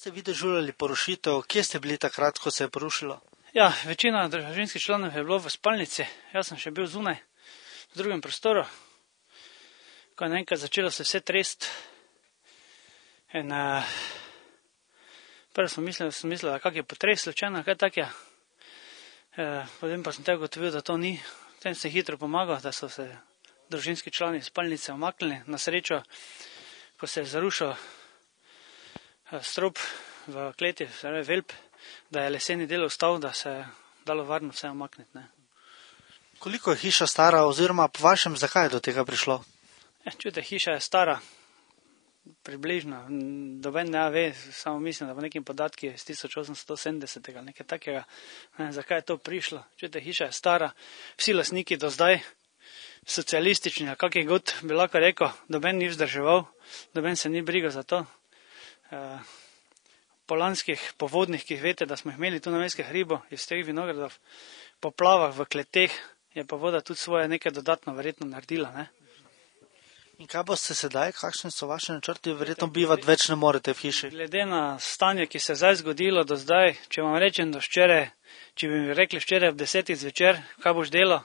ste vi doživljali porušitev? Kje ste bili takrat, ko se je porušilo? Ja, večina družinskih članov je bilo v spalnici, jaz sem še bil zunaj, v drugem prostoru. Ko je naenkrat začelo se vse trest. In prvo sem mislil, kak je potres slučajno, kaj tak je. Potem pa sem te ugotovil, da to ni. Potem sem hitro pomagal, da so se družinski člani iz spalnice umaknili. Na srečo, ko se je zarušil strop v kleti, velp, da je leseni del ostal, da se je dalo varno vse umakniti. Ne. Koliko je hiša stara oziroma po vašem, zakaj je do tega prišlo? Čujte, hiša je stara, približno, doben ne ve, samo mislim, da v nekim podatki iz 1870 ali nekaj takega, zakaj je to prišlo. Čujte, hiša je stara, vsi lastniki do zdaj, socialistični, kak je god bi lahko rekel, doben ni vzdrževal, doben se ni brigal za to. Po lanskih povodnih, ki veste, da smo imeli tu na Mestskih hribov, iz teh vinogradov, poplavah v kleteh, je pa voda tudi svoje nekaj dodatno verjetno naredila. Ne? In kaj boste sedaj, kakšne so vaše načrti, verjetno bivati več ne morete v hiši? Glede na stanje, ki se je zdaj zgodilo do zdaj, če vam rečem do včeraj, če bi mi rekli včeraj ob 10 zvečer, kaj boš delal,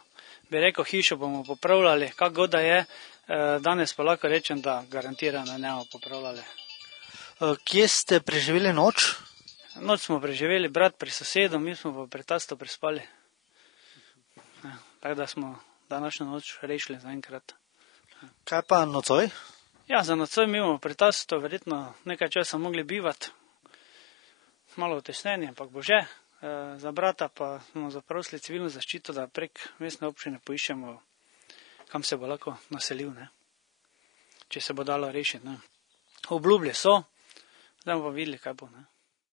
bi rekel, hišo bomo popravljali, kak god da je, danes pa lahko rečem, da garantirano ne bomo popravljali. Kje ste preživeli noč? Noč smo preživeli, brat pri sosedu, mi smo pa pri tastu prespali. Tako da smo današnjo noč rešili zaenkrat. Kaj pa nocoj? Ja, za nocoj mi bomo pri tastu verjetno nekaj časa mogli bivati. Malo utesneni, ampak bo že. Za brata pa smo zaprosili civilno zaščito, da prek mestne občine poiščemo, kam se bo lahko naselil, ne? Če se bo dalo rešiti. Ne? Obljubili so, zdaj bomo videli, kaj bo. Ne?